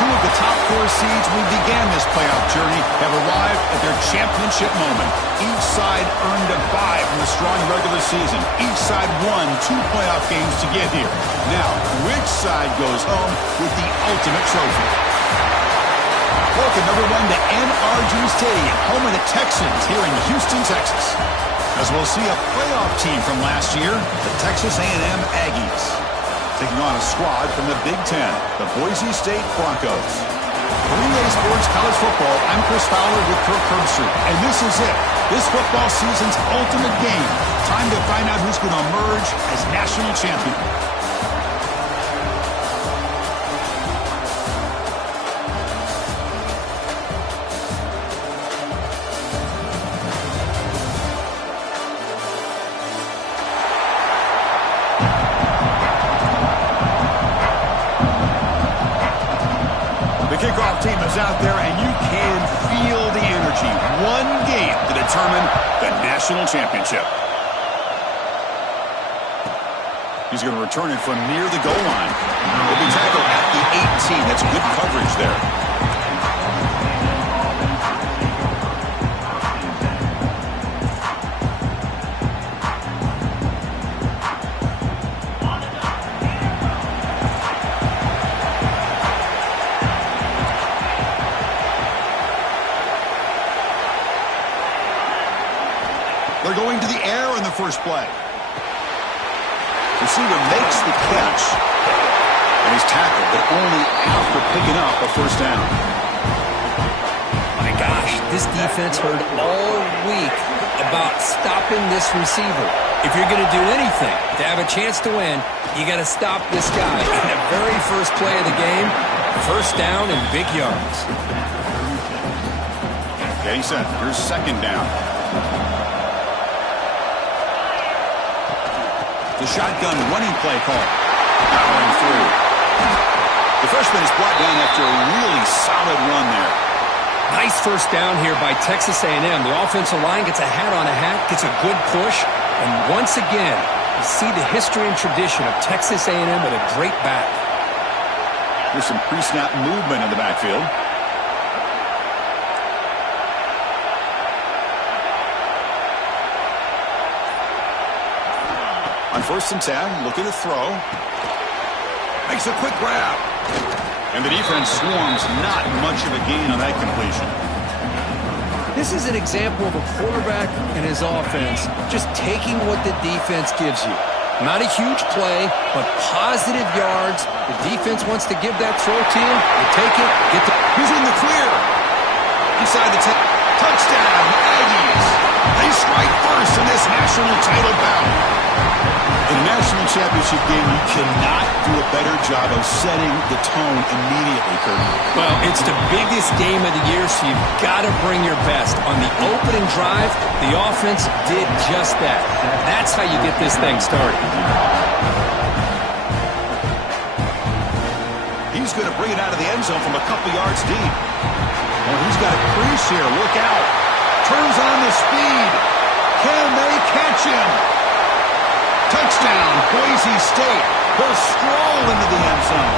Two of the top 4 seeds we began this playoff journey have arrived at their championship moment. Each side earned a bye from the strong regular season. Each side won 2 playoff games to get here. Now, which side goes home with the ultimate trophy? Welcome, everyone, to NRG Stadium, home of the Texans here in Houston, Texas. As we'll see a playoff team from last year, the Texas A&M Aggies, taking on a squad from the Big Ten, the Boise State Broncos. 3A Sports College Football, I'm Chris Fowler with Kirk Herbstreit, and this is it. This football season's ultimate game. Time to find out who's going to emerge as national champion. Kickoff team is out there, and you can feel the energy. One game to determine the national championship. He's going to return it from near the goal line. He'll be tackled at the 18. That's good coverage there. They're going to the air in the first play. Receiver makes the catch. And he's tackled, but only after picking up a first down. My gosh, this defense heard all week about stopping this receiver. If you're going to do anything to have a chance to win, you got to stop this guy. In the very first play of the game, first down and big yards. Getting set. Here's second down. The shotgun running play call. Powering through. The freshman is brought down after a really solid run there. Nice first down here by Texas A&M. The offensive line gets a hat on a hat, gets a good push, and once again, you see the history and tradition of Texas A&M with a great back. There's some pre-snap movement in the backfield. On 1st and 10, looking to throw. Makes a quick grab. And the defense swarms, not much of a gain on that completion. This is an example of a quarterback and his offense just taking what the defense gives you. Not a huge play, but positive yards. The defense wants to give that throw to you. You take it, get the... He's in the clear. Inside the 10. Touchdown, Aggies. They strike first in this national title bout. In a national championship game, you cannot do a better job of setting the tone immediately, Kurt. Well, it's the biggest game of the year, so you've got to bring your best. On the opening drive, the offense did just that. That's how you get this thing started. He's going to bring it out of the end zone from a couple yards deep. Oh, he's got a crease here. Look out. Turns on the speed. Can they catch him? Touchdown, Boise State. He'll stroll into the end zone.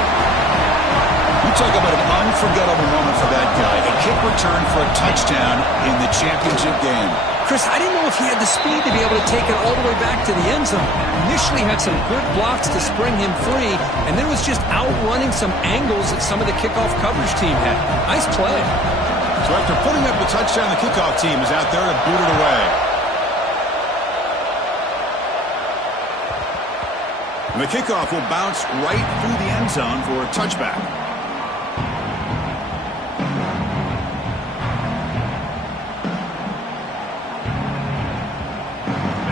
You talk about an unforgettable moment for that guy. A kick return for a touchdown in the championship game. Chris, I didn't know if he had the speed to be able to take it all the way back to the end zone. Initially had some good blocks to spring him free, and then was just outrunning some angles that some of the kickoff coverage team had. Nice play. So after putting up the touchdown, the kickoff team is out there to boot it away. And the kickoff will bounce right through the end zone for a touchback.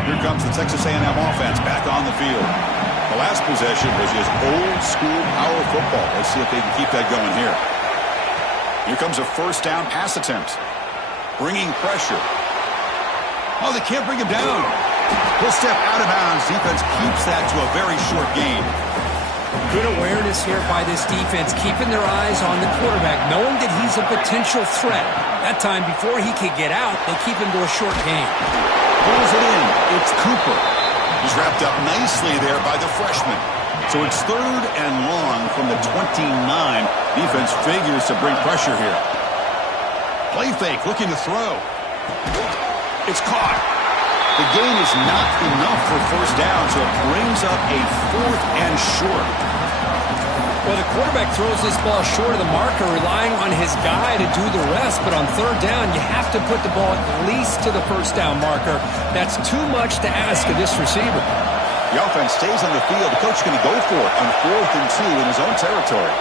Here comes the Texas A&M offense back on the field. The last possession was just old-school power football. Let's see if they can keep that going here. Here comes a first down pass attempt. Bringing pressure. Oh, they can't bring him down. He'll step out of bounds. Defense keeps that to a very short gain. Good awareness here by this defense, keeping their eyes on the quarterback, knowing that he's a potential threat. That time, before he could get out, they keep him to a short gain. Pulls it in. It's Cooper. He's wrapped up nicely there by the freshman. So it's 3rd and long from the 29. Defense figures to bring pressure here. Play fake, looking to throw. It's caught. The gain is not enough for first down, so it brings up a 4th and short. Well, the quarterback throws this ball short of the marker, relying on his guy to do the rest. But on 3rd down, you have to put the ball at least to the first down marker. That's too much to ask of this receiver. The offense stays on the field. The coach is going to go for it on 4th and 2 in his own territory.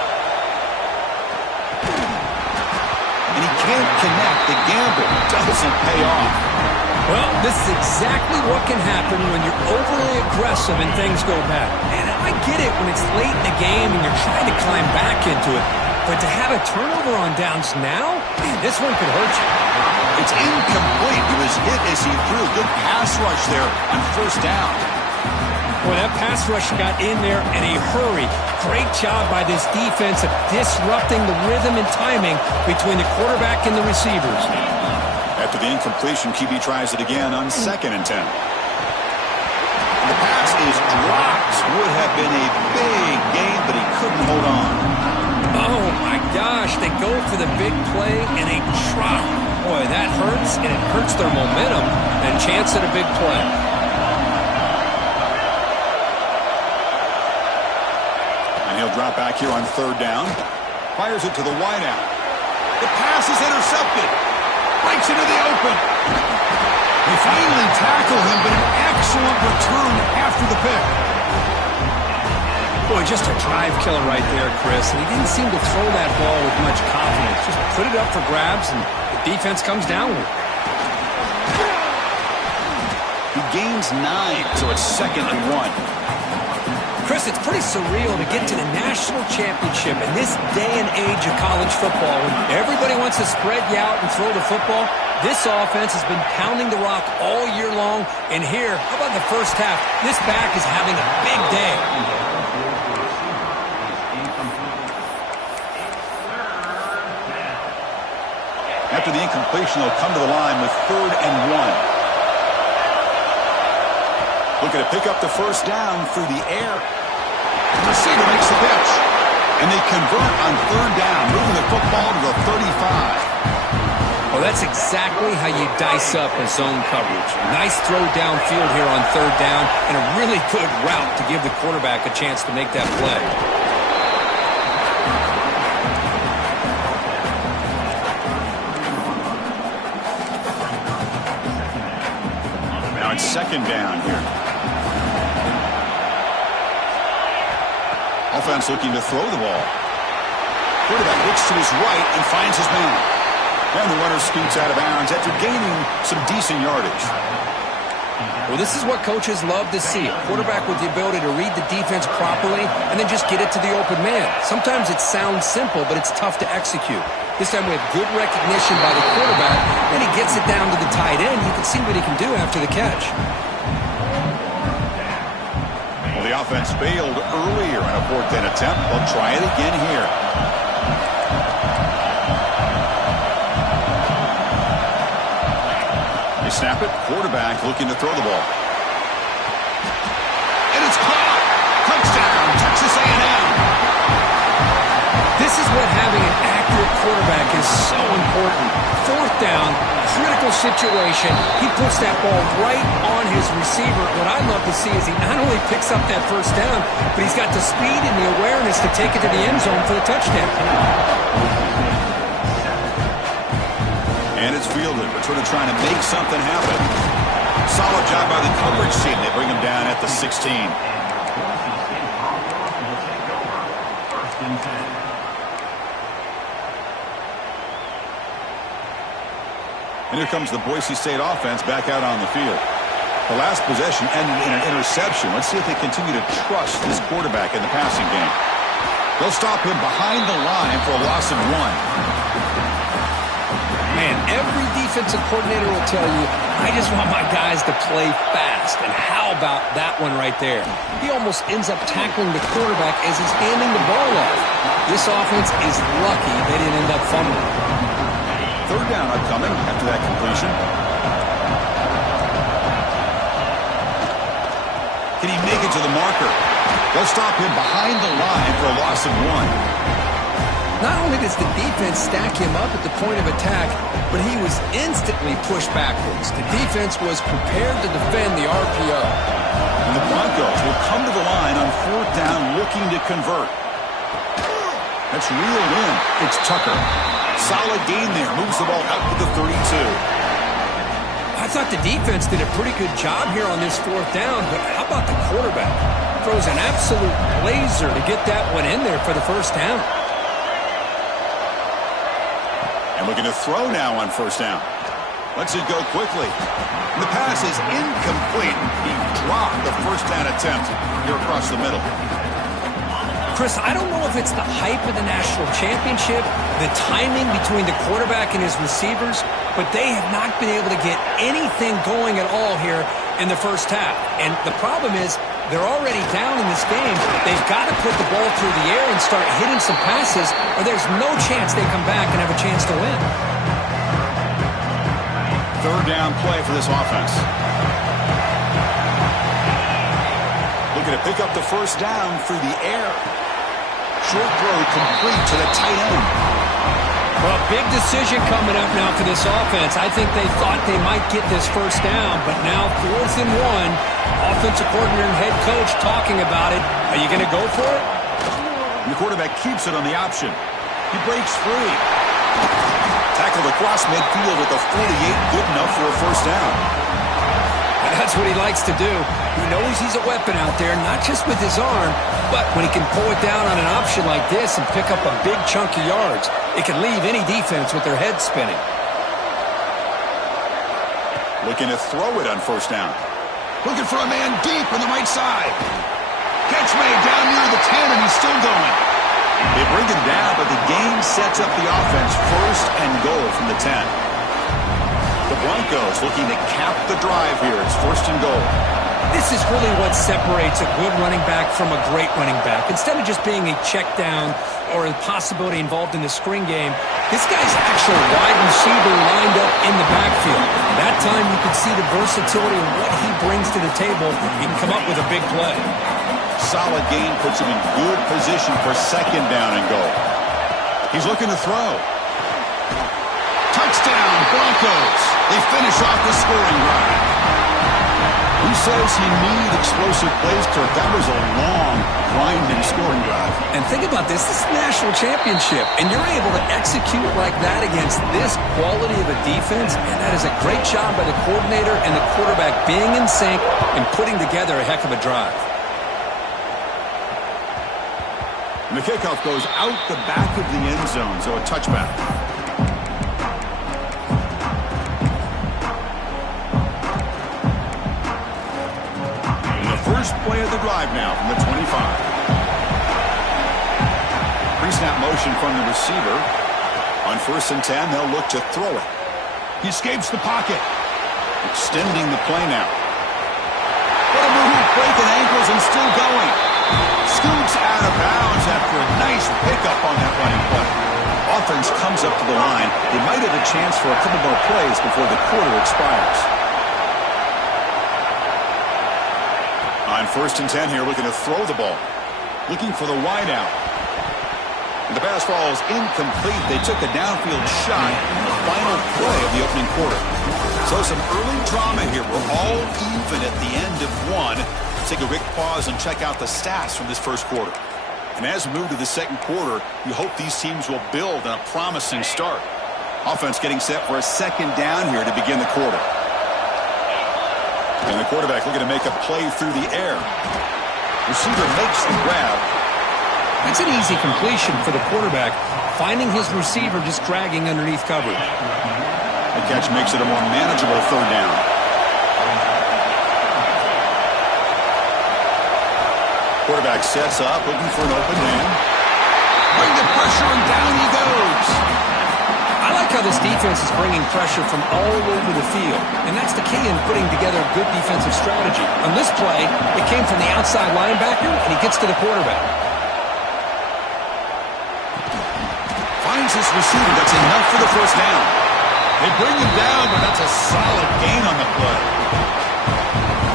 And he can't connect. The gamble doesn't pay off. Well, this is exactly what can happen when you're overly aggressive and things go bad. And I get it when it's late in the game and you're trying to climb back into it. But to have a turnover on downs now, man, this one could hurt you. It's incomplete. He was hit as he threw. Good pass rush there on 1st down. Well, that pass rush got in there in a hurry. Great job by this defense of disrupting the rhythm and timing between the quarterback and the receivers. After the incompletion, QB tries it again on 2nd and 10. The pass is dropped. Would have been a big gain, but he couldn't hold on. Oh, my gosh. They go for the big play and a drop. Boy, that hurts, and it hurts their momentum and chance at a big play. And he'll drop back here on 3rd down. Fires it to the wideout. The pass is intercepted. Breaks into the open. They finally tackle him, but an excellent return after the pick. Boy, just a drive killer right there, Chris. And he didn't seem to throw that ball with much confidence. Just put it up for grabs, and the defense comes down with it. He gains 9, so it's 2nd and 1. Chris, it's pretty surreal to get to the national championship in this day and age of college football when everybody wants to spread you out and throw the football. This offense has been pounding the rock all year long. And here, how about the first half? This back is having a big day. After the incompletion, they'll come to the line with 3rd and 1. Looking to pick up the first down through the air. The receiver makes the pitch. And they convert on 3rd down, moving the football to the 35. Well, that's exactly how you dice up a zone coverage. Nice throw downfield here on 3rd down, and a really good route to give the quarterback a chance to make that play. Now it's 2nd down here. Offense looking to throw the ball. Quarterback looks to his right and finds his man. And the runner scoots out of bounds after gaining some decent yardage. Well, this is what coaches love to see. A quarterback with the ability to read the defense properly and then just get it to the open man. Sometimes it sounds simple, but it's tough to execute. This time we have good recognition by the quarterback, and he gets it down to the tight end. You can see what he can do after the catch. Well, the offense failed earlier on a 4th and attempt. They'll try it again here. They snap it. Quarterback looking to throw the ball. And it's caught. Touchdown, Texas A&M. This is what having an accurate quarterback is so important. 4th down, critical situation. He puts that ball right on his receiver. What I love to see is he not only picks up that first down, but he's got the speed and the awareness to take it to the end zone for the touchdown. And it's fielded. We're sort of trying to make something happen. Solid job by the coverage team. They bring him down at the 16. And here comes the Boise State offense back out on the field. The last possession ended in an interception. Let's see if they continue to trust this quarterback in the passing game. They'll stop him behind the line for a loss of 1. Man, every defensive coordinator will tell you, I just want my guys to play fast. And how about that one right there? He almost ends up tackling the quarterback as he's handing the ball off. This offense is lucky they didn't end up fumbling. 3rd down upcoming after that completion. Can he make it to the marker? They'll stop him behind the line for a loss of 1. Not only does the defense stack him up at the point of attack, but he was instantly pushed backwards. The defense was prepared to defend the RPO. And the Broncos will come to the line on 4th down looking to convert. That's reeled in. It's Tucker. Solid gain there. Moves the ball out to the 32. I thought the defense did a pretty good job here on this 4th down, but how about the quarterback? Throws an absolute laser to get that one in there for the 1st down. And looking to throw now on 1st down. Lets it go quickly. And the pass is incomplete. He dropped the 1st down attempt here across the middle. Chris, I don't know if it's the hype of the national championship, the timing between the quarterback and his receivers, but they have not been able to get anything going at all here in the 1st half. And the problem is they're already down in this game. They've got to put the ball through the air and start hitting some passes, or there's no chance they come back and have a chance to win. 3rd down play for this offense. Looking to pick up the 1st down through the air. Short throw complete to the tight end. Well, big decision coming up now for this offense. I think they thought they might get this 1st down, but now 4th and 1. Offensive coordinator and head coach talking about it. Are you going to go for it? And the quarterback keeps it on the option. He breaks free. Tackled across midfield at the 48. Good enough for a 1st down. And that's what he likes to do. He knows he's a weapon out there, not just with his arm, but when he can pull it down on an option like this and pick up a big chunk of yards, it can leave any defense with their head spinning. Looking to throw it on 1st down. Looking for a man deep on the right side. Catch made down near the 10, and he's still going. They bring him down, but the game sets up the offense 1st and goal from the 10. The Broncos looking to cap the drive here. It's 1st and goal. This is really what separates a good running back from a great running back. Instead of just being a check down or a possibility involved in the screen game, this guy's actual wide receiver lined up in the backfield. That time you can see the versatility of what he brings to the table. He can come up with a big play. Solid gain puts him in good position for 2nd down and goal. He's looking to throw. Touchdown, Broncos. They finish off the scoring drive. Who says you need explosive plays, Kirk? That was a long, grinding scoring drive. And think about this. This is the national championship, and you're able to execute like that against this quality of a defense, and that is a great job by the coordinator and the quarterback being in sync and putting together a heck of a drive. And the kickoff goes out the back of the end zone, so a touchback. First play of the drive now from the 25. Pre-snap motion from the receiver. On 1st and 10, they'll look to throw it. He escapes the pocket. Extending the play now. What a move, breaking ankles and still going. Scoots out of bounds after a nice pickup on that running play. Offense comes up to the line. They might have a chance for a couple more plays before the quarter expires. On 1st and 10 here, looking to throw the ball. Looking for the wide out. And the pass falls incomplete. They took a downfield shot in the final play of the opening quarter. So some early drama here. We're all even at the end of 1. Let's take a quick pause and check out the stats from this 1st quarter. And as we move to the 2nd quarter, you hope these teams will build on a promising start. Offense getting set for a 2nd down here to begin the quarter. And the quarterback looking to make a play through the air. Receiver makes the grab. That's an easy completion for the quarterback, finding his receiver just dragging underneath coverage. The catch makes it a more manageable 3rd down. Quarterback sets up, looking for an open man. Bring the pressure, and down he goes. I like how this defense is bringing pressure from all over the field, and that's the key in putting together a good defensive strategy. On this play, it came from the outside linebacker, and he gets to the quarterback. Finds his receiver. That's enough for the 1st down. They bring him down, but that's a solid gain on the play.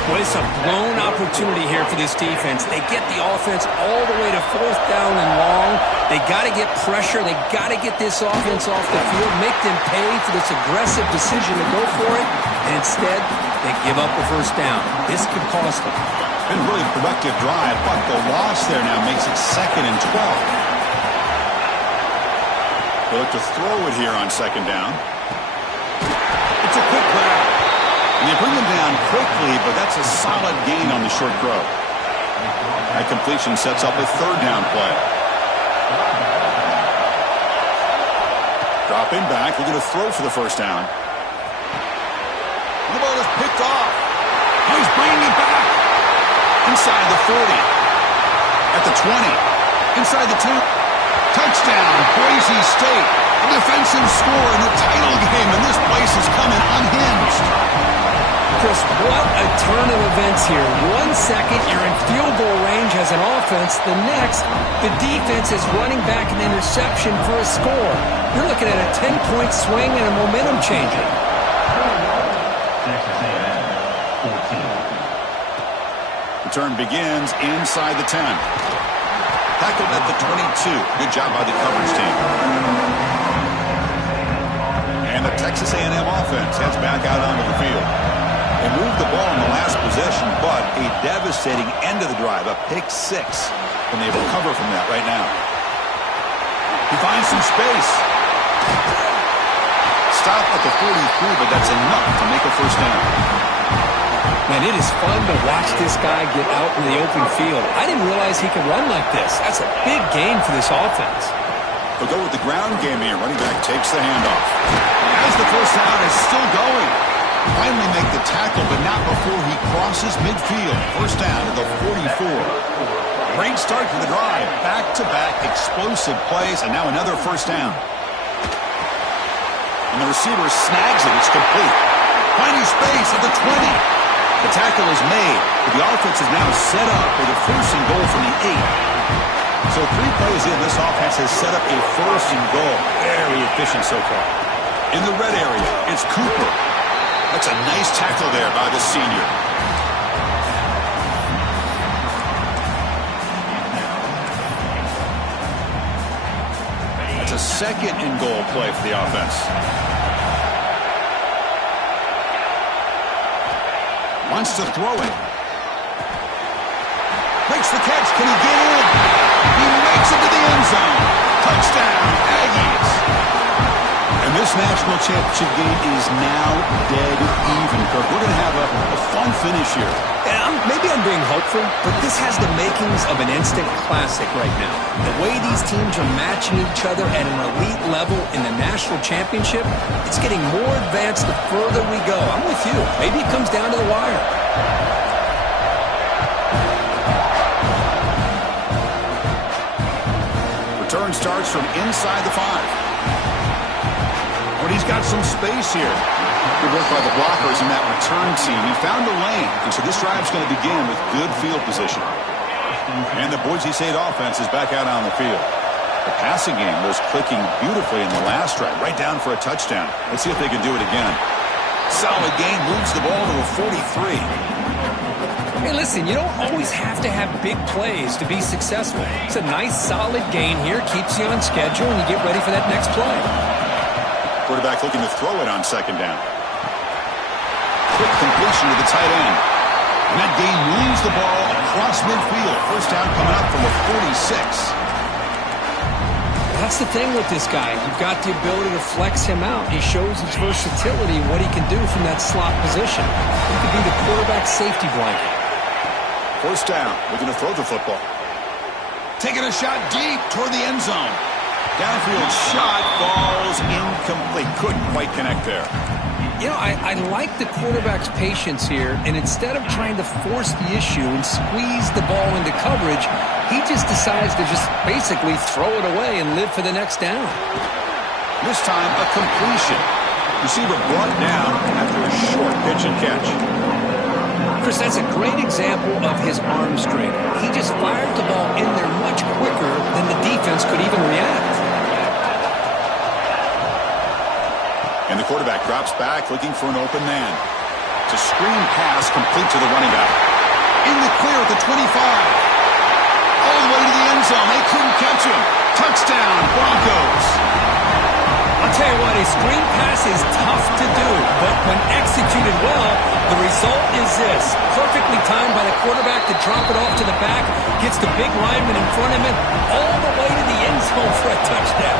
Well, it's a blown opportunity here for this defense. They get the offense all the way to 4th down and long. They got to get pressure. They got to get this offense off the field, make them pay for this aggressive decision to go for it. And instead, they give up the 1st down. This could cost them. Been a really productive drive, but the loss there now makes it 2nd and 12. They look to throw it here on 2nd down. It's a quick grab. And they bring him down quickly, but that's a solid gain on the short throw. That completion sets up a 3rd down play. Dropping back, looking to throw for the 1st down. The ball is picked off. Oh, he's bringing it back. Inside the 40. At the 20. Inside the 2. Touchdown, Boise State. A defensive score in the title game, and this place is coming unhinged. Chris, what a turn of events here. 1 second, you're in field goal range as an offense. The next, the defense is running back an interception for a score. You're looking at a 10-point swing and a momentum changer. Return begins inside the 10. Tackled at the 22. Good job by the coverage team. And the Texas A&M offense heads back out onto the field. They moved the ball in the last possession, but a devastating end of the drive, a pick 6. And they recover from that right now. He finds some space. Stop at the 43, but that's enough to make a 1st down. Man, it is fun to watch this guy get out in the open field. I didn't realize he could run like this. That's a big gain for this offense. They'll go with the ground game here. Running back takes the handoff. As the 1st down is still going. Finally make the tackle, but not before he crosses midfield. 1st down to the 44. Great start to the drive. Back-to-back explosive plays, and now another 1st down. And the receiver snags it. It's complete. Finding space at the 20. The tackle is made, but the offense is now set up with a 1st and goal from the 8. So 3 plays in, this offense has set up a 1st and goal. Very efficient so far. In the red area, it's Cooper. That's a nice tackle there by the senior. That's a 2nd and goal play for the offense. Wants to throw it. Makes the catch. Can he get in? He makes it to the end zone. Touchdown, Aggies. And this national championship game is now dead even, Kirk. We're going to have a fun finish here. Maybe I'm being hopeful, but this has the makings of an instant classic right now. The way these teams are matching each other at an elite level in the national championship, it's getting more advanced the further we go. I'm with you. Maybe it comes down to the wire. Return starts from inside the 5. But he's got some space here. Good work by the blockers in that return team. He found the lane, and so this drive's going to begin with good field position. And the Boise State offense is back out on the field. The passing game was clicking beautifully in the last drive, right down for a touchdown. Let's see if they can do it again. Solid gain, moves the ball to a 43. Hey, listen, you don't always have to have big plays to be successful. It's a nice, solid gain here, keeps you on schedule, and you get ready for that next play. Quarterback looking to throw it on 2nd down. Quick completion to the tight end. And that gain moves the ball across midfield. 1st down coming up from a 46. That's the thing with this guy. You've got the ability to flex him out. He shows his versatility, what he can do from that slot position. He could be the quarterback safety blanket. 1st down, looking to throw the football. Taking a shot deep toward the end zone. Downfield shot falls incomplete. Couldn't quite connect there. You know, I like the quarterback's patience here, and instead of trying to force the issue and squeeze the ball into coverage, he just decides to just basically throw it away and live for the next down. This time, a completion. Receiver brought down after a short pitch and catch. Chris, that's a great example of his arm strength. He just fired the ball in there much quicker than the defense could even react. And the quarterback drops back, looking for an open man. It's a screen pass complete to the running back. tell you what, a screen pass is tough to do, but when executed well, the result is this. Perfectly timed by the quarterback to drop it off to the back, gets the big lineman in front of him, all the way to the end zone for a touchdown.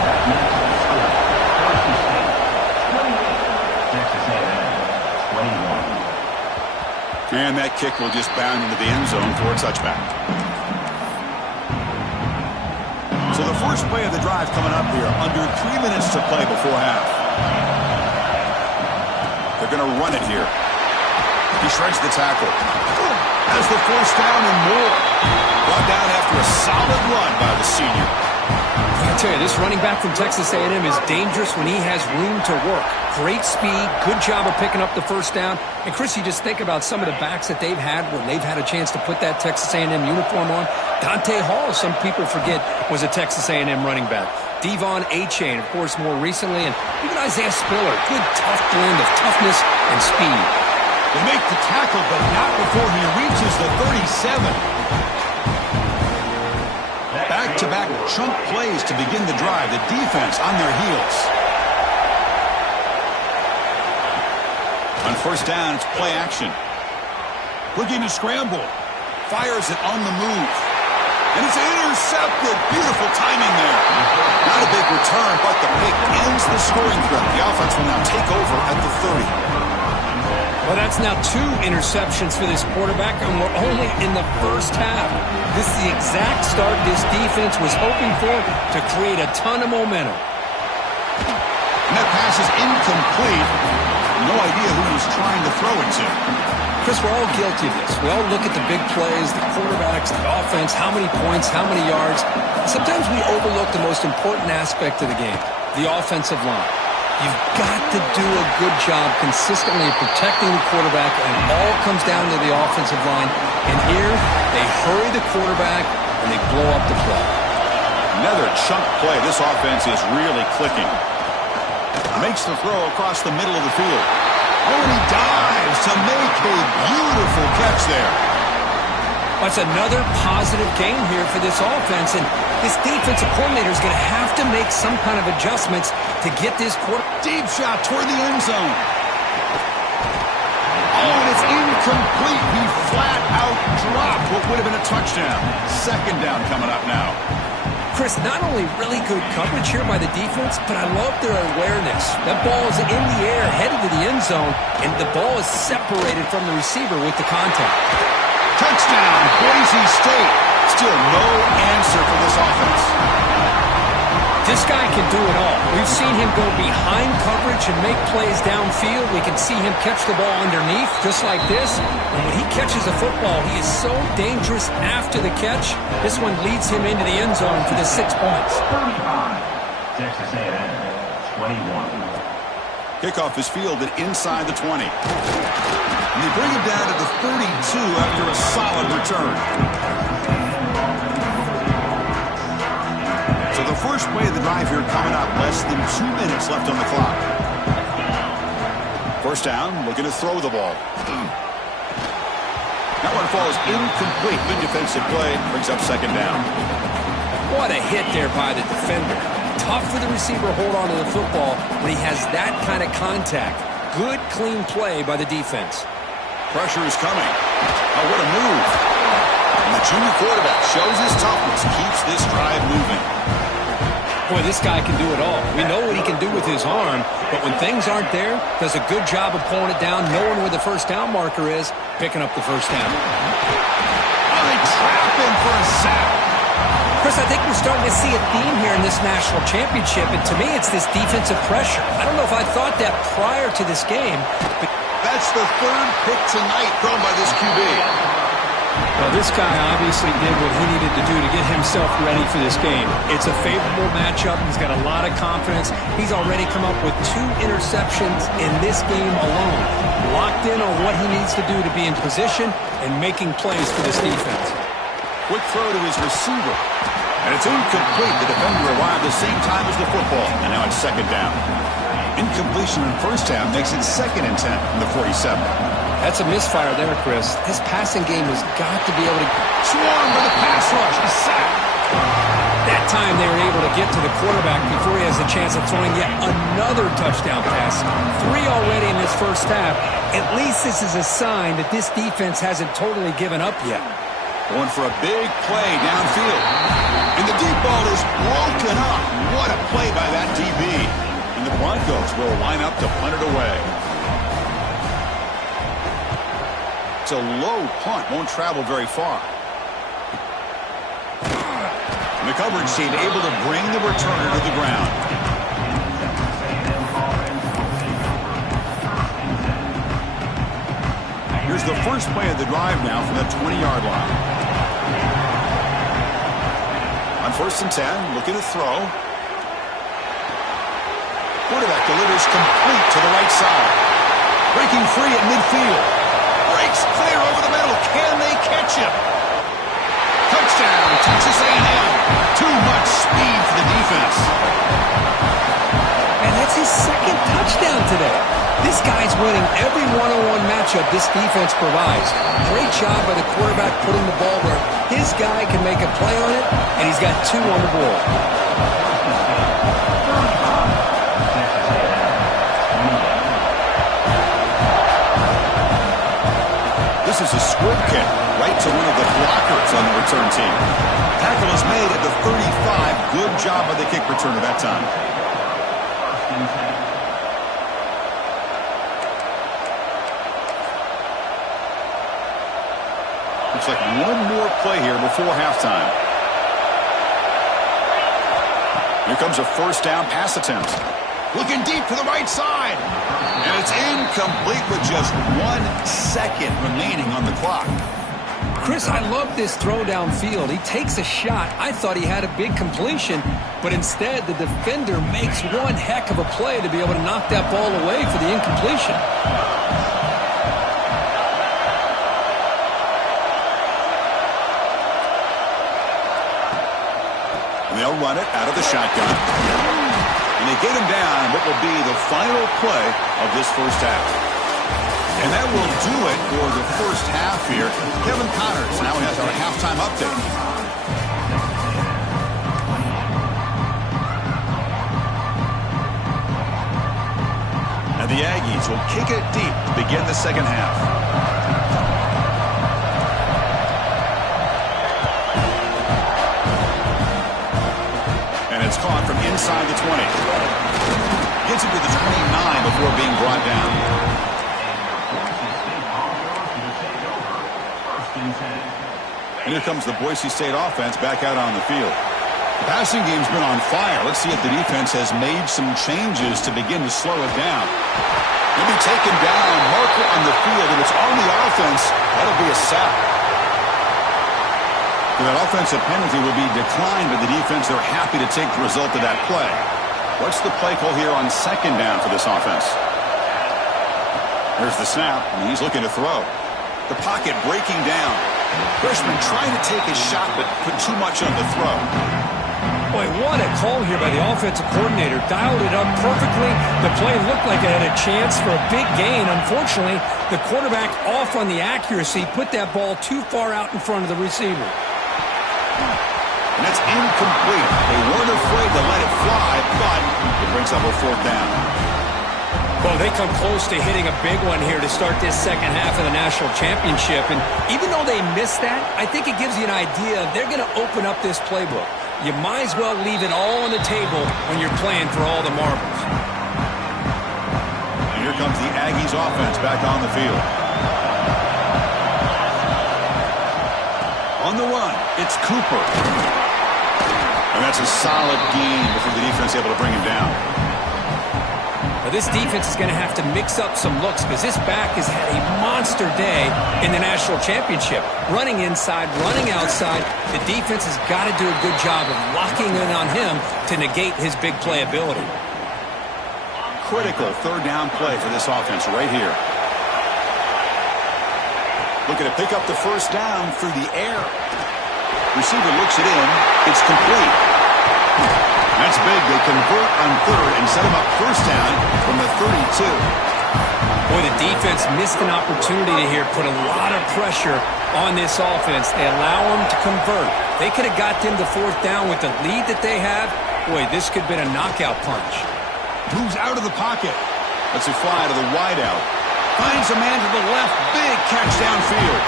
And that kick will just bound into the end zone for a touchback. So the first play of the drive coming up here, under 3 minutes to play before half. They're going to run it here. He shreds the tackle. Has the first down and more. Brought down after a solid run by the senior. I tell you, this running back from Texas A&M is dangerous when he has room to work. Great speed, good job of picking up the first down. And, Chris, you just think about some of the backs that they've had when they've had a chance to put that Texas A&M uniform on. Dante Hall, some people forget, was a Texas A&M running back. Devon Achane, of course, more recently. And even Isaiah Spiller, good tough blend of toughness and speed. They make the tackle, but not before he reaches the 37. Back-to-back chunk plays to begin the drive. The defense on their heels. On first down, it's play action. Looking to scramble. Fires it on the move. And it's intercepted. Beautiful timing there. Not a big return, but the pick ends the scoring threat. The offense will now take over at the 30. Well, that's now 2 interceptions for this quarterback, and we're only in the first half. This is the exact start this defense was hoping for to create a ton of momentum. And that pass is incomplete. No idea who he was trying to throw it to. Chris, we're all guilty of this. We all look at the big plays, the quarterbacks, the offense, how many points, how many yards. Sometimes we overlook the most important aspect of the game, the offensive line. You've got to do a good job consistently protecting the quarterback, and it all comes down to the offensive line. And here, they hurry the quarterback, and they blow up the play. Another chunk play. This offense is really clicking. Makes the throw across the middle of the field. Oh, and he dives to make a beautiful catch there. That's another positive game here for this offense, and this defensive coordinator is going to have to make some kind of adjustments to get this quarter. Deep shot toward the end zone. Oh, and it's incomplete. He flat out dropped what would have been a touchdown. Second down coming up now. Chris, not only really good coverage here by the defense, but I love their awareness. That ball is in the air, headed to the end zone, and the ball is separated from the receiver with the contact. Touchdown, Boise State. Still no answer for this offense. This guy can do it all. We've seen him go behind coverage and make plays downfield. We can see him catch the ball underneath, just like this. And when he catches a football, he is so dangerous after the catch. This one leads him into the end zone for the 6 points. 35. Texas A&M, 21. Kickoff is fielded inside the 20. And they bring him down to the 32 after a solid return. So the first play of the drive here coming up. Less than 2 minutes left on the clock. First down, looking to throw the ball. That one falls incomplete. Good defensive play. Brings up second down. What a hit there by the defender. Tough for the receiver to hold on to the football when he has that kind of contact. Good, clean play by the defense. Pressure is coming. Oh, what a move. And the junior quarterback shows his toughness, keeps this drive moving. Boy, this guy can do it all. We know what he can do with his arm, but when things aren't there, does a good job of pulling it down, knowing where the first down marker is, picking up the first down. Oh, they trap him for a sack. Chris, I think we're starting to see a theme here in this national championship, and to me, it's this defensive pressure. I don't know if I thought that prior to this game, but that's the third pick tonight thrown by this QB. Well, this guy obviously did what he needed to do to get himself ready for this game. It's a favorable matchup. He's got a lot of confidence. He's already come up with 2 interceptions in this game alone. Locked in on what he needs to do to be in position and making plays for this defense. Quick throw to his receiver. And it's incomplete. The defender arrived the same time as the football. And now it's second down. Incompletion in first down makes it 2nd and 10 from the 47. That's a misfire there, Chris. This passing game has got to be able to... Swarm with a pass rush. A sack. That that time they were able to get to the quarterback before he has a chance of throwing yet another touchdown pass. 3 already in this first half. At least this is a sign that this defense hasn't totally given up yet. Going for a big play downfield. And the deep ball is broken up. What a play by that DB. And the Broncos will line up to punt it away. It's a low punt. Won't travel very far. And the coverage team able to bring the returner to the ground. Here's the first play of the drive now from the 20-yard line. On 1st and 10, looking to throw. Quarterback delivers complete to the right side. Breaking free at midfield. Breaks clear over the middle. Can they catch him? Touchdown, Texas A&M. Too much speed for the defense. And that's his second touchdown today. This guy's winning every one-on-one matchup this defense provides. Great job by the quarterback putting the ball where his guy can make a play on it, and he's got 2 on the board. This is a squib kick right to one of the blockers on the return team. Tackle is made at the 35. Good job by the kick returner that time. Looks like one more play here before halftime. Here comes a first down pass attempt. Looking deep to the right side. And it's incomplete with just 1 second remaining on the clock. Chris, I love this throw downfield. He takes a shot. I thought he had a big completion, but instead the defender makes one heck of a play to be able to knock that ball away for the incompletion. And they'll run it out of the shotgun. And they get him down what will be the final play of this first half. And that will do it for the first half here. Kevin Connors now has our halftime update. And the Aggies will kick it deep to begin the second half. And it's caught from inside the 20. Gets it to the 29 before being brought down. And here comes the Boise State offense back out on the field. The passing game's been on fire. Let's see if the defense has made some changes to begin to slow it down. He'll be taken down, marker on the field, and it's on the offense. That'll be a sack. And that offensive penalty will be declined by the defense. They're happy to take the result of that play. What's the play call here on 2nd down for this offense? There's the snap, and he's looking to throw. The pocket breaking down. Freshman trying to take his shot, but put too much on the throw. Boy, what a call here by the offensive coordinator. Dialed it up perfectly. The play looked like it had a chance for a big gain. Unfortunately, the quarterback off on the accuracy, put that ball too far out in front of the receiver. And that's incomplete. They weren't afraid to let it fly, but it brings up a 4th down. Well, they come close to hitting a big one here to start this second half of the national championship. And even though they missed that, I think it gives you an idea they're going to open up this playbook. You might as well leave it all on the table when you're playing for all the marbles. And here comes the Aggies offense back on the field. On the run, it's Cooper. And that's a solid gain before the defense able to bring him down. Now, this defense is going to have to mix up some looks because this back has had a monster day in the national championship. Running inside, running outside. The defense has got to do a good job of locking in on him to negate his big play ability. Critical 3rd down play for this offense right here. Looking to pick up the first down through the air. Receiver looks it in. It's complete. That's big. They convert on 3rd and set him up first down from the 32. Boy, the defense missed an opportunity here, put a lot of pressure on this offense. They allow them to convert. They could have got them to fourth down with the lead that they have. Boy, this could have been a knockout punch. Moves out of the pocket. Lets it fly to the wideout. Finds a man to the left. Big catch downfield.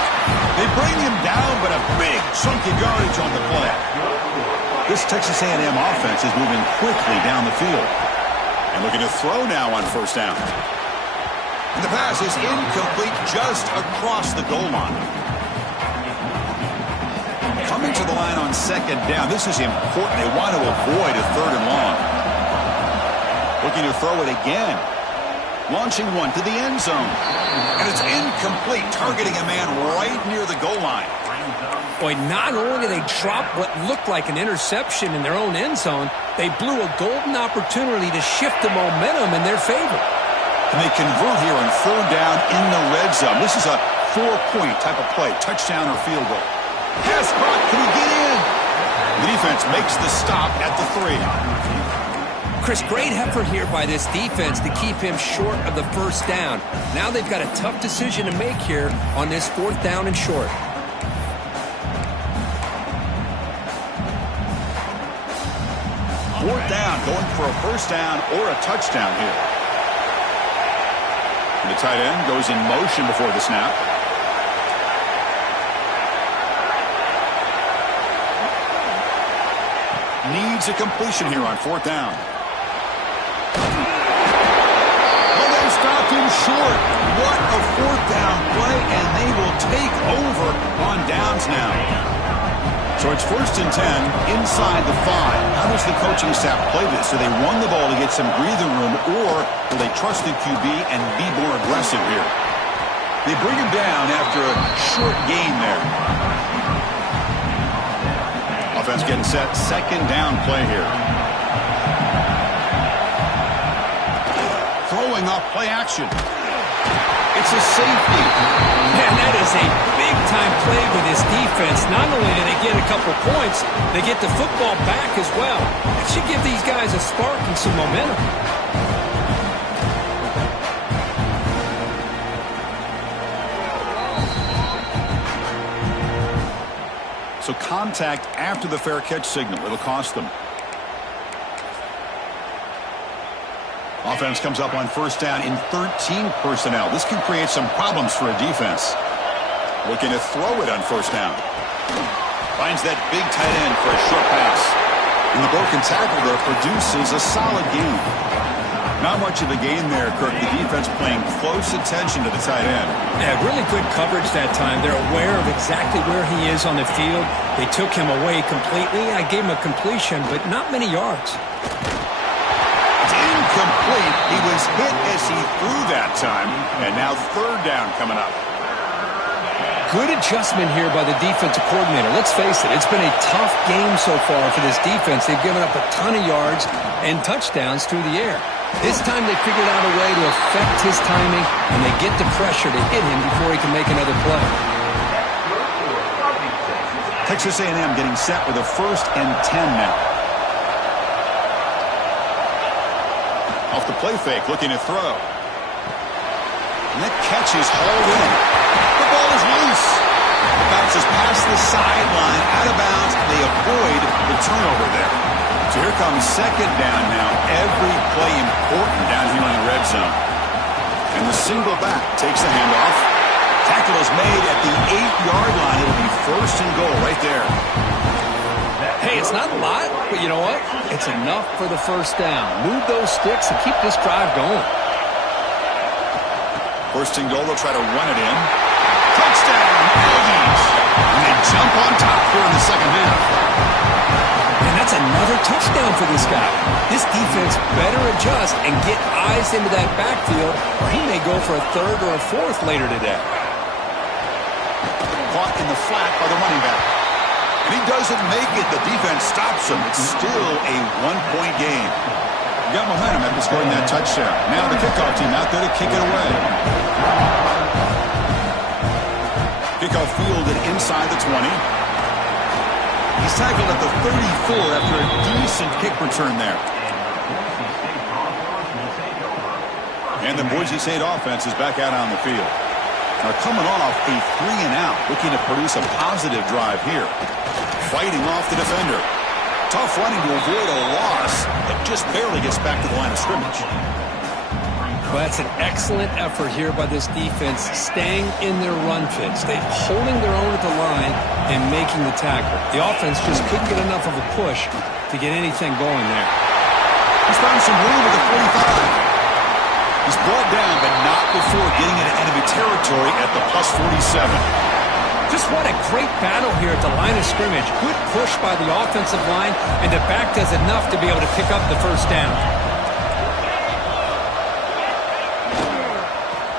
They bring him down, but a big chunk of yardage on the play. This Texas A&M offense is moving quickly down the field. And looking to throw now on first down. And the pass is incomplete just across the goal line. Coming to the line on second down. This is important. They want to avoid a third and long. Looking to throw it again. Launching one to the end zone. And it's incomplete, targeting a man right near the goal line. Boy, not only did they drop what looked like an interception in their own end zone, they blew a golden opportunity to shift the momentum in their favor. And they convert here on third down in the red zone. This is a 4-point type of play, touchdown or field goal. Pass caught, can he get in? The defense makes the stop at the 3. Chris, great effort here by this defense to keep him short of the first down. Now they've got a tough decision to make here on this fourth down and short. Fourth down, going for a first down or a touchdown here. And the tight end goes in motion before the snap. Needs a completion here on fourth down. Well, they stopped him short. What a fourth down play, and they will take over on downs now. So it's first and 10 inside the 5. How does the coaching staff play this? Do they run the ball to get some breathing room, or will they trust the QB and be more aggressive here? They bring him down after a short gain there. Offense getting set. Second down play here. Throwing off play action. It's a safety. Man, that is a big-time play with this defense. Not only do they get a couple points, they get the football back as well. That should give these guys a spark and some momentum. So contact after the fair catch signal. It'll cost them. Offense comes up on first down in 13 personnel. This can create some problems for a defense. Looking to throw it on first down. Finds that big tight end for a short pass. And the broken tackle there produces a solid gain. Not much of a gain there, Kirk. The defense paying close attention to the tight end. Yeah, really good coverage that time. They're aware of exactly where he is on the field. They took him away completely. I gave him a completion, but not many yards. Complete. He was hit as he threw that time, and now third down coming up. Good adjustment here by the defensive coordinator. Let's face it, it's been a tough game so far for this defense. They've given up a ton of yards and touchdowns through the air. This time they figured out a way to affect his timing, and they get the pressure to hit him before he can make another play. Texas A&M getting set with a first and 10 now. Off the play fake, looking to throw. And that catch is hauled in. The ball is loose. It bounces past the sideline, out of bounds. They avoid the turnover there. So here comes second down now. Every play important down here in the red zone. And the single back takes the handoff. Tackle is made at the 8-yard line. It'll be first and goal right there. Hey, it's not a lot, but you know what? It's enough for the first down. Move those sticks and keep this drive going. First and goal, they'll try to run it in. Touchdown, Aggies! And they jump on top here in the second half. And that's another touchdown for this guy. This defense better adjust and get eyes into that backfield, or he may go for a third or a fourth later today. Caught in the flat by the running back. And he doesn't make it. The defense stops him. It's still a one-point game. Got momentum after scoring that touchdown. Now the kickoff team out there to kick it away. Kickoff fielded inside the 20. He's tackled at the 34 after a decent kick return there. And the Boise State offense is back out on the field. Now coming off a 3-and-out, looking to produce a positive drive here. Fighting off the defender. Tough running to avoid a loss that just barely gets back to the line of scrimmage. Well, that's an excellent effort here by this defense, staying in their run fits. They're holding their own at the line and making the tackle. The offense just couldn't get enough of a push to get anything going there. He's found some room at the 45. He's brought down, but not before getting into enemy territory at the +47. Just what a great battle here at the line of scrimmage. Good push by the offensive line, and the back does enough to be able to pick up the first down.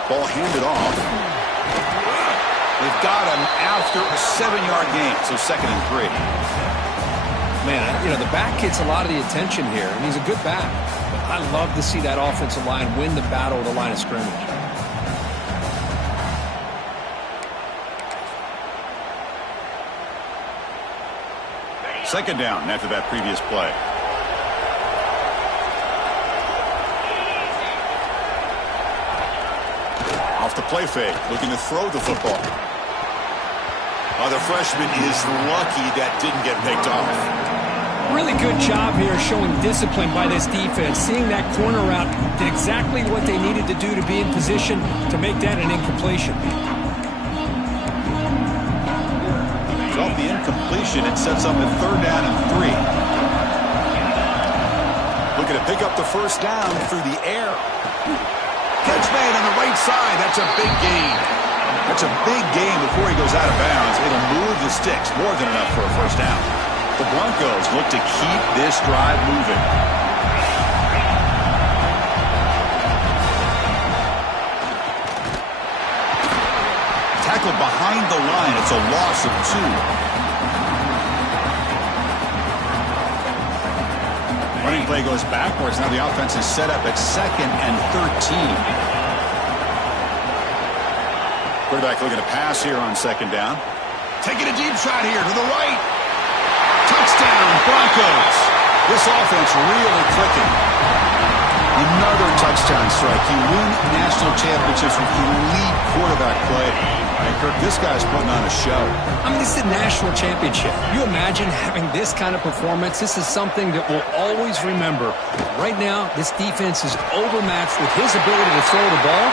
Ball handed off. They've got him after a 7-yard gain, so 2nd and 3. Man, the back gets a lot of the attention here, and he's a good back. But I love to see that offensive line win the battle at the line of scrimmage. Second down after that previous play. Off the play fake, looking to throw the football. The freshman is lucky that didn't get picked off. Really good job here showing discipline by this defense. Seeing that corner route, did exactly what they needed to do to be in position to make that an incompletion. Off the incompletion, it sets up a 3rd down and 3. Looking to pick up the first down through the air. Catch made on the right side. That's a big gain. That's a big gain before he goes out of bounds. It'll move the sticks more than enough for a first down. The Broncos look to keep this drive moving. Tackled behind the line. It's a loss of 2. Running play goes backwards. Now the offense is set up at 2nd and 13. Quarterback looking to pass here on 2nd down. Taking a deep shot here to the right. Touchdown, Broncos. This offense really clicking. Another touchdown strike. You win national championships with elite quarterback play. And Kirk, this guy's putting on a show. I mean, this is a national championship. You imagine having this kind of performance? This is something that we'll always remember. Right now, this defense is overmatched with his ability to throw the ball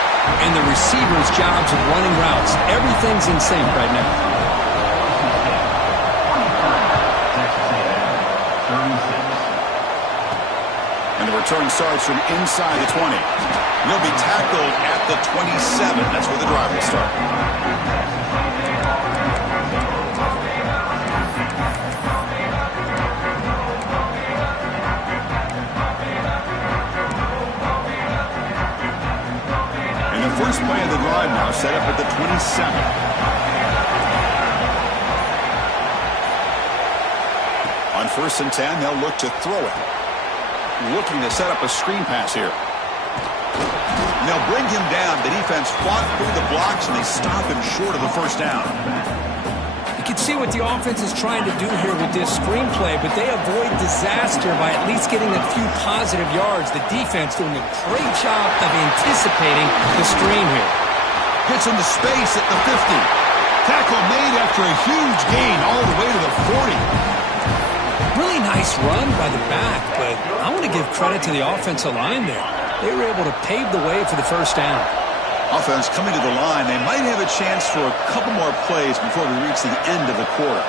and the receivers' jobs of running routes. Everything's in sync right now. And the return starts from inside the 20. He'll be tackled at the 27. That's where the drive will start. And the first play of the drive now set up at the 27. On 1st and 10, they'll look to throw it. Looking to set up a screen pass here. And they'll bring him down. The defense fought through the blocks, and they stop him short of the first down. You can see what the offense is trying to do here with this screenplay, but they avoid disaster by at least getting a few positive yards. The defense doing a great job of anticipating the screen here. Gets into space at the 50. Tackle made after a huge gain all the way to the 40. Really nice run by the back, but I want to give credit to the offensive line there. They were able to pave the way for the first down. Offense coming to the line. They might have a chance for a couple more plays before we reach the end of the quarter.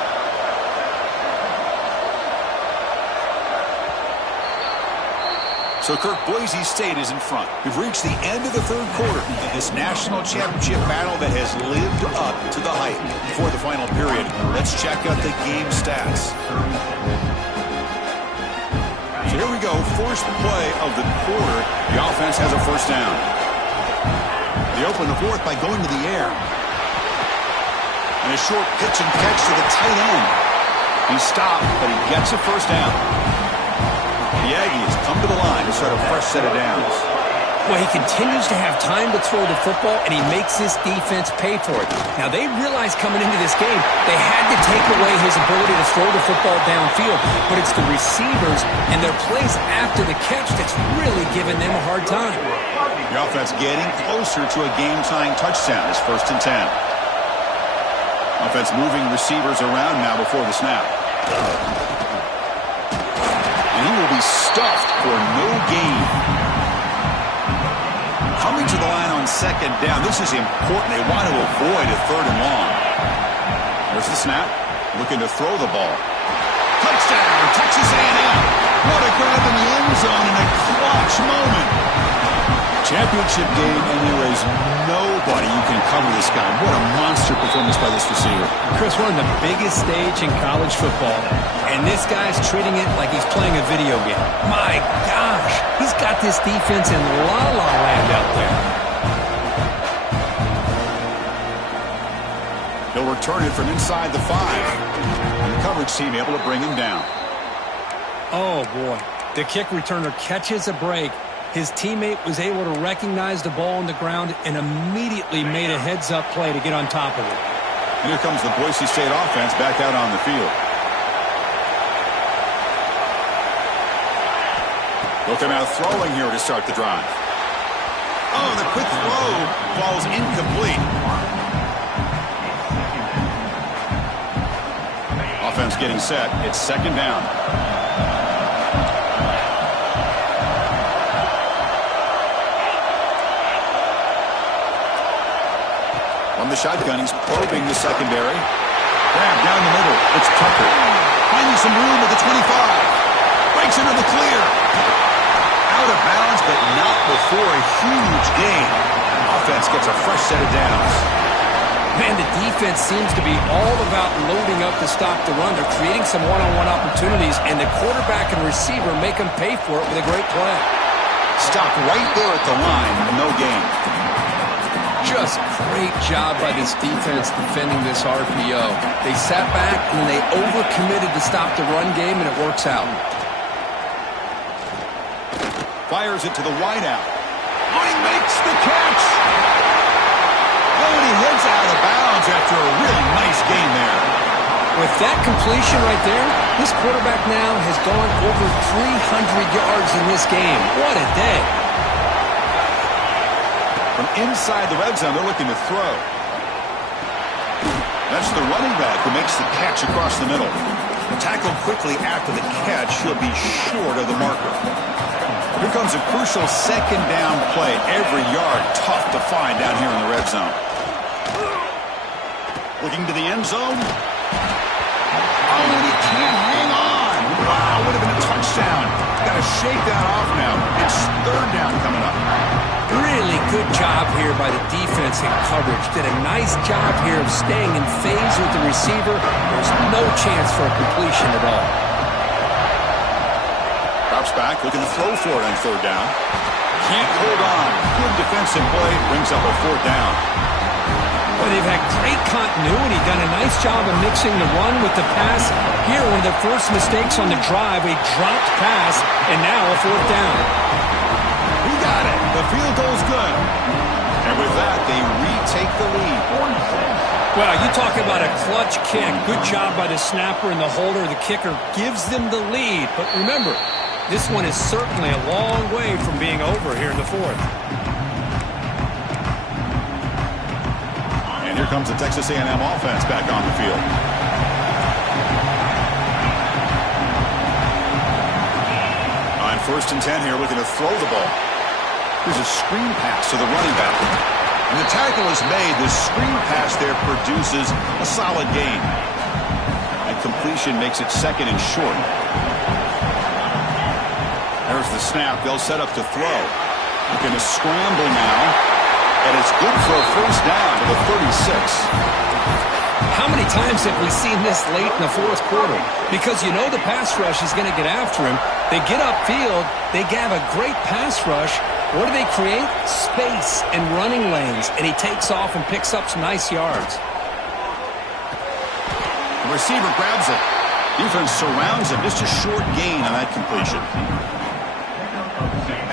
So Kirk, Boise State is in front. We've reached the end of the 3rd quarter in this national championship battle that has lived up to the hype. Before the final period, let's check out the game stats. So here we go, first play of the quarter. The offense has a first down. They open the 4th by going to the air. And a short pitch and catch to the tight end. He stopped, but he gets a first down. The Aggies come to the line to start a fresh set of downs. Well, he continues to have time to throw the football, and he makes this defense pay for it. Now, they realized coming into this game they had to take away his ability to throw the football downfield, but it's the receivers and their plays after the catch that's really giving them a hard time. The The offense getting closer to a game-tying touchdown. It's 1st and 10. Offense moving receivers around now before the snap. And he will be stuffed for no gain. Coming to the line on 2nd down. This is important. They want to avoid a 3rd and long. There's the snap. Looking to throw the ball. Touchdown, Texas A&M. What a grab in the end zone in a clutch moment. Championship game, and there is nobody you can cover this guy. What a monster performance by this receiver. Chris, we're on the biggest stage in college football, and this guy's treating it like he's playing a video game. My gosh, he's got this defense in la-la land out there. He'll return it from inside the 5. And the coverage team able to bring him down. Oh, boy. The kick returner catches a break. His teammate was able to recognize the ball on the ground and immediately made a heads-up play to get on top of it. And here comes the Boise State offense back out on the field. They'll come out throwing here to start the drive. Oh, the quick throw falls incomplete. Offense getting set. It's 2nd down. From the shotgun, he's probing the secondary. Grab down the middle. It's Tucker. Finding some room at the 25. Breaks into the clear. Out of bounds, but not before a huge gain. Offense gets a fresh set of downs. Man, the defense seems to be all about loading up to stop the run. They're creating some one-on-one opportunities, and the quarterback and receiver make them pay for it with a great play. Stop right there at the line. No gain. Just great job by this defense defending this RPO. They sat back and they overcommitted to stop the run game, and it works out. Fires it to the wideout. Oh, he makes the catch. Oh, and he heads out of bounds after a really nice game there. With that completion right there, this quarterback now has gone over 300 yards in this game. What a day. From inside the red zone, they're looking to throw. That's the running back who makes the catch across the middle. Tackled quickly after the catch, he'll be short of the marker. Here comes a crucial 2nd down play. Every yard tough to find down here in the red zone. Looking to the end zone. Oh, and he can't hang on. Wow, would have been a touchdown. Got to shake that off now. It's 3rd down coming up. Really good job here by the defense in coverage. Did a nice job here of staying in phase with the receiver. There's no chance for a completion at all. Drops back, looking to throw for it on 3rd down. Can't hold on. Good defensive play. Brings up a 4th down. Well, they've had great continuity. Done a nice job of mixing the run with the pass. Here, one of the first mistakes on the drive, a dropped pass, and now a 4th down. Who got it? The field goal's good. And with that, they retake the lead. Well, you talk about a clutch kick. Good job by the snapper and the holder. The kicker gives them the lead. But remember, this one is certainly a long way from being over here in the 4th. And here comes the Texas A&M offense back on the field. On 1st and 10 here, looking to throw the ball. Here's a screen pass to the running back. And the tackle is made. The screen pass there produces a solid gain. And completion makes it 2nd and short. There's the snap. They'll set up to throw. Looking to scramble now. And it's good for a 1st down to the 36. How many times have we seen this late in the 4th quarter? Because you know the pass rush is going to get after him. They get upfield. They have a great pass rush. What do they create? Space and running lanes. And he takes off and picks up some nice yards. The receiver grabs it. Defense surrounds him. Just a short gain on that completion.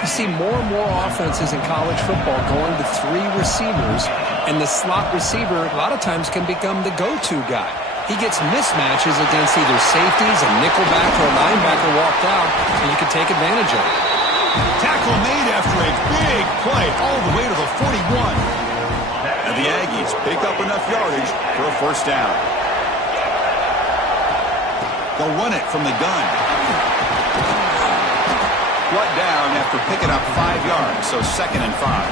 You see more and more offenses in college football going to 3 receivers, and the slot receiver a lot of times can become the go-to guy. He gets mismatches against either safeties, a nickelback, or a linebacker walked out, and you can take advantage of it. Tackle made after a big play all the way to the 41. And the Aggies pick up enough yardage for a first down. They'll run it from the gun. Brought down after picking up 5 yards, so 2nd and 5.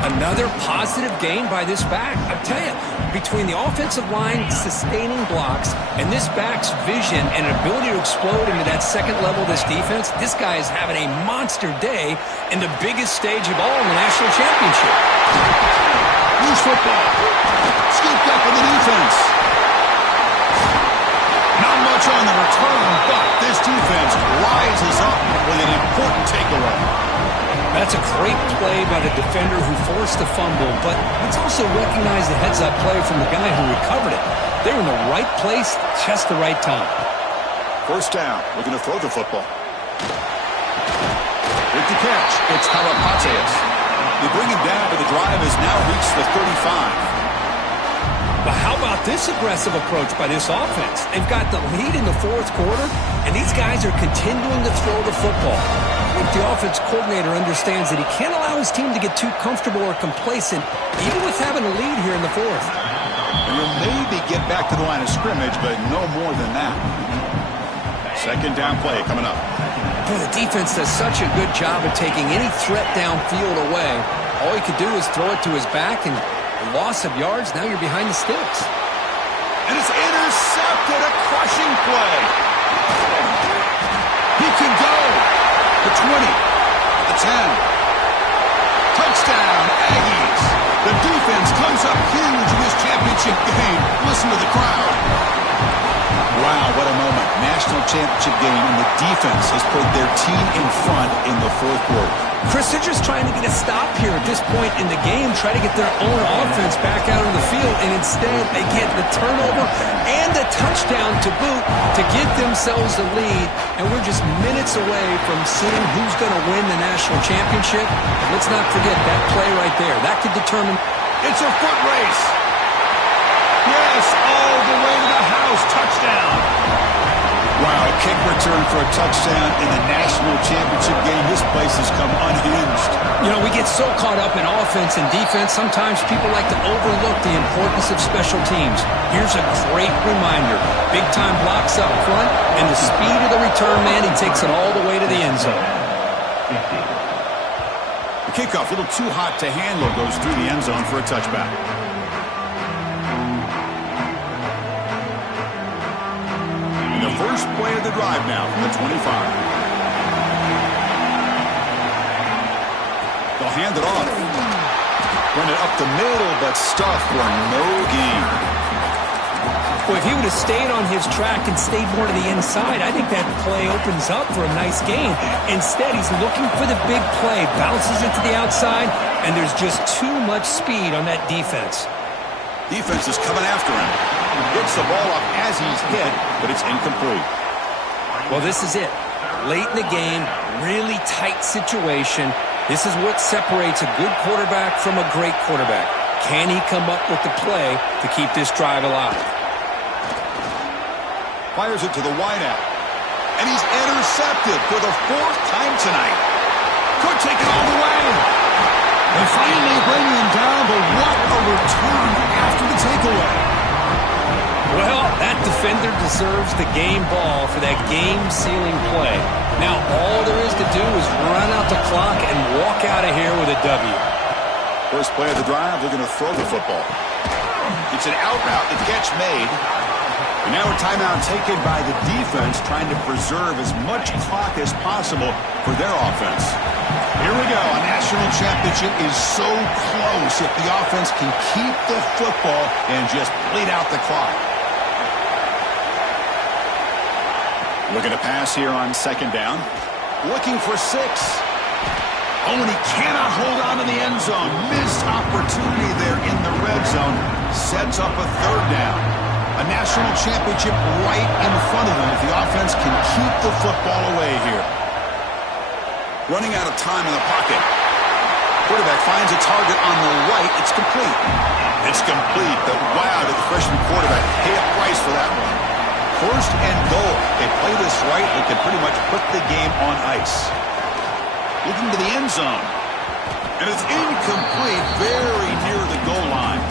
Another positive gain by this back. I tell you, between the offensive line sustaining blocks and this back's vision and ability to explode into that second level of this defense, this guy is having a monster day in the biggest stage of all in the national championship. Loose football. Scooped up in the defense. Not much on the return, but this defense rises up with an important takeaway. That's a great play by the defender who forced the fumble, but let's also recognize the heads-up play from the guy who recovered it. They're in the right place, just the right time. First down. Looking to throw the football. With the catch, it's Karapateas. They bring him down, but the drive has now reached the 35. But how about this aggressive approach by this offense? They've got the lead in the 4th quarter, and these guys are continuing to throw the football. I think the offense coordinator understands that he can't allow his team to get too comfortable or complacent, even with having a lead here in the 4th. And he'll maybe get back to the line of scrimmage, but no more than that. Second down play coming up. Boy, the defense does such a good job of taking any threat downfield away. All he could do is throw it to his back, and a loss of yards, now you're behind the sticks. And it's intercepted, a crushing play. He can go. The 20, the 10. Touchdown, Aggies. The defense comes up huge in this championship game. Listen to the crowd. Wow, what a moment. National championship game, and the defense has put their team in front in the 4th quarter. Chris, they're just trying to get a stop here at this point in the game, try to get their own offense back out on the field, and instead they get the turnover and the touchdown to boot to give themselves the lead, and we're just minutes away from seeing who's going to win the national championship. Let's not forget that play right there. That could determine. It's a foot race. Yes, all the way to the house. Touchdown. Wow, a kick return for a touchdown in the national championship game. This place has come unhinged. You know, we get so caught up in offense and defense, sometimes people like to overlook the importance of special teams. Here's a great reminder. Big-time blocks up front, and the speed of the return man, he takes it all the way to the end zone. The kickoff, a little too hot to handle, goes through the end zone for a touchback. First play of the drive now from the 25. They'll hand it off. Run it up the middle, but stuffed for no gain. Well, if he would have stayed on his track and stayed more to the inside, I think that play opens up for a nice gain. Instead, he's looking for the big play, bounces it to the outside, and there's just too much speed on that defense. Defense is coming after him. Gets the ball up as he's hit, but it's incomplete. Well, this is it. Late in the game, really tight situation. This is what separates a good quarterback from a great quarterback. Can he come up with the play to keep this drive alive? Fires it to the wideout. And he's intercepted for the 4th time tonight. Could take it all the way. They finally bring him down, but what a return after the takeaway. Well, that defender deserves the game ball for that game-sealing play. Now, all there is to do is run out the clock and walk out of here with a W. First play of the drive, they're going to throw the football. It's an out route, the catch made. And now a timeout taken by the defense, trying to preserve as much clock as possible for their offense. Here we go. A national championship is so close if the offense can keep the football and just bleed out the clock. Looking to pass here on second down. Looking for 6. Oh, and he cannot hold on to the end zone. Missed opportunity there in the red zone. Sets up a 3rd down. A national championship right in front of them if the offense can keep the football away here. Running out of time in the pocket. Quarterback finds a target on the right. It's complete. It's complete, but wow, did the freshman quarterback pay a price for that one. First and goal. They play this right, they can pretty much put the game on ice. looking to the end zone. And it's incomplete, very near the goal line.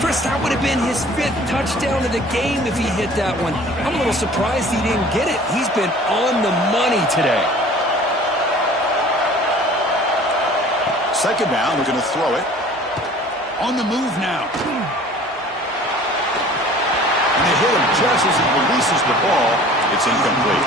Chris, that would have been his 5th touchdown of the game if he hit that one. I'm a little surprised he didn't get it. He's been on the money today. Second down, we're going to throw it. On the move now. And they hit him just as he releases the ball. It's incomplete.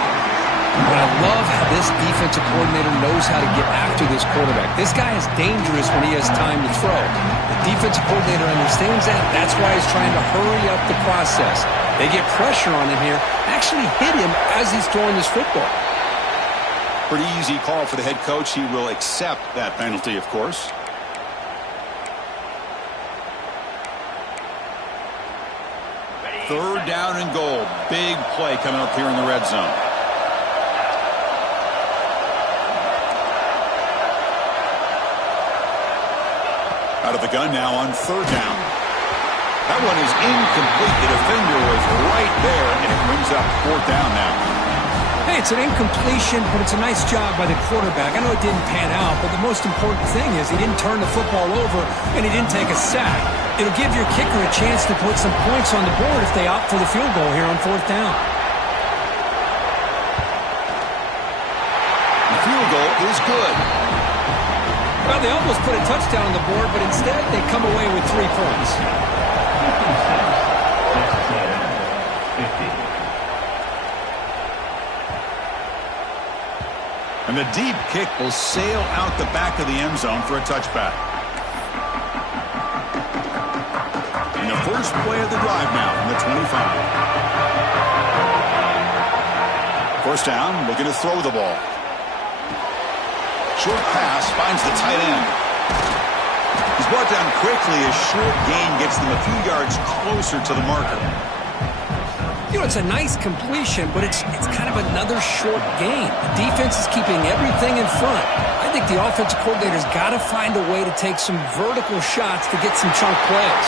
But I love how this defensive coordinator knows how to get after this quarterback. This guy is dangerous when he has time to throw. The defensive coordinator understands that. That's why he's trying to hurry up the process. They get pressure on him here, actually hit him as he's throwing this football. Pretty easy call for the head coach. He will accept that penalty, of course. Third down and goal. Big play coming up here in the red zone. Out of the gun now on third down. That one is incomplete. The defender was right there, and it brings up fourth down now. Hey, it's an incompletion, but it's a nice job by the quarterback. I know it didn't pan out, but the most important thing is he didn't turn the football over, and he didn't take a sack. It'll give your kicker a chance to put some points on the board if they opt for the field goal here on fourth down. The field goal is good. Well, they almost put a touchdown on the board, but instead they come away with 3 points. And the deep kick will sail out the back of the end zone for a touchback. And the first play of the drive now from the 25. First down, looking to throw the ball. Short pass finds the tight end. He's brought down quickly. A short gain gets them a few yards closer to the marker. You know, it's a nice completion, but it's kind of another short gain. The defense is keeping everything in front. I think the offensive coordinator's got to find a way to take some vertical shots to get some chunk plays.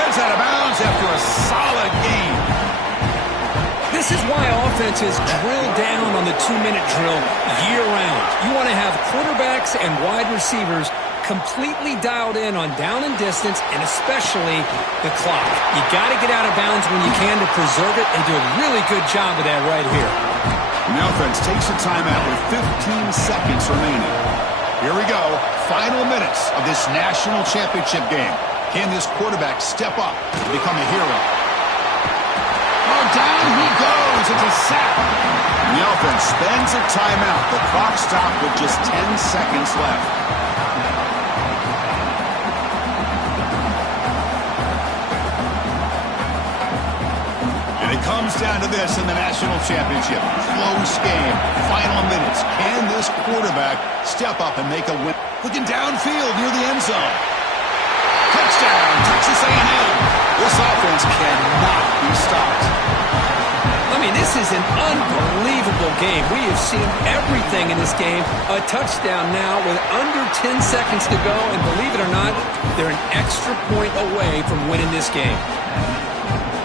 Heads out of bounds after a solid gain. This is why offenses drill down on the 2-minute drill year-round. You want to have quarterbacks and wide receivers completely dialed in on down and distance, and especially the clock. You got to get out of bounds when you can to preserve it. They do a really good job of that right here. The offense takes a timeout with 15 seconds remaining. Here we go. Final minutes of this national championship game. Can this quarterback step up and become a hero? Oh, down he goes. It's a sack. The offense spends a timeout. The clock stopped with just 10 seconds left. And it comes down to this in the national championship. Close game. Final minutes. Can this quarterback step up and make a win? Looking downfield near the end zone. Touchdown, Texas A&M. This offense cannot be stopped. I mean, this is an unbelievable game. We have seen everything in this game. A touchdown now with under 10 seconds to go, and believe it or not, they're an extra point away from winning this game.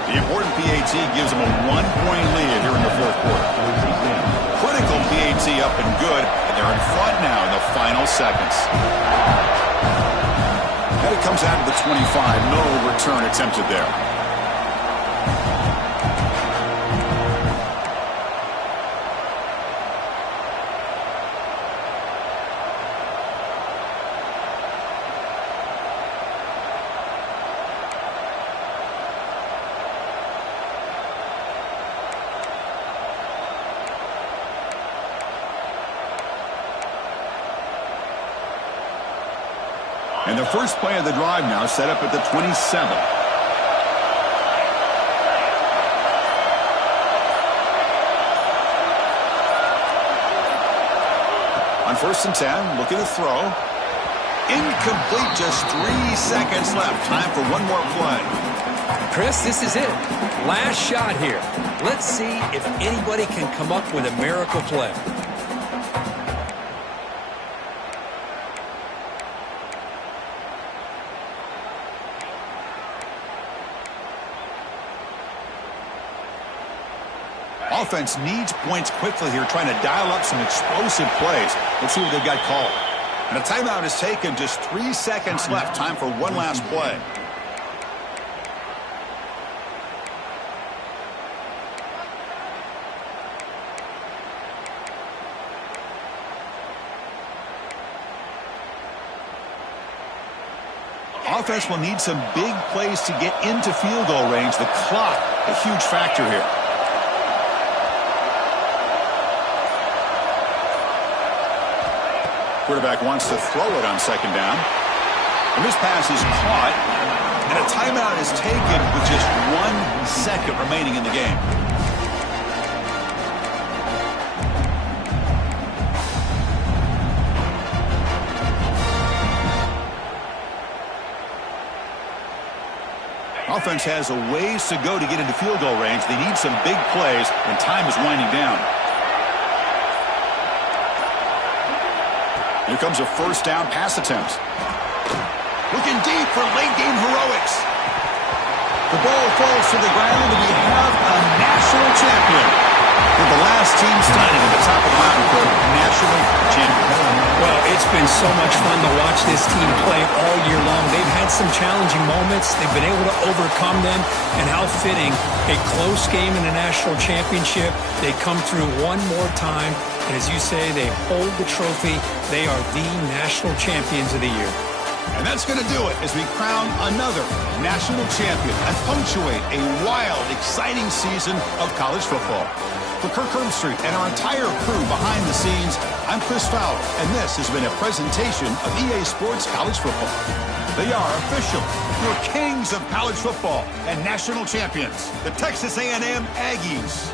The important PAT gives them a 1-point lead here in the fourth quarter. Critical PAT up and good, and they're in front now in the final seconds. And it comes out of the 25. No return attempted there. And the first play of the drive now set up at the 27. On 1st and 10, looking to throw. Incomplete, just 3 seconds left. Time for one more play. Chris, this is it. Last shot here. Let's see if anybody can come up with a miracle play. Offense needs points quickly here, trying to dial up some explosive plays. Let's see what they've got called. And a timeout is taken. Just 3 seconds left. Time for one last play. Offense will need some big plays to get into field goal range. The clock, a huge factor here. Quarterback wants to throw it on second down. And this pass is caught, and a timeout is taken with just 1 second remaining in the game. Offense has a ways to go to get into field goal range. They need some big plays, and time is winding down. Here comes a first down pass attempt. Looking deep for late game heroics. The ball falls to the ground, and we have a national champion. With the last team standing at the top of the mountain for national champion. Well, it's been so much fun to watch this team play all year long. They've had some challenging moments. They've been able to overcome them. And how fitting, a close game in the national championship. They come through one more time. And as you say, they hold the trophy. They are the national champions of the year. And that's going to do it as we crown another national champion and punctuate a wild, exciting season of college football. For Kirk Herbstreit and our entire crew behind the scenes, I'm Chris Fowler, and this has been a presentation of EA Sports College Football. They are official, your kings of college football and national champions, the Texas A&M Aggies.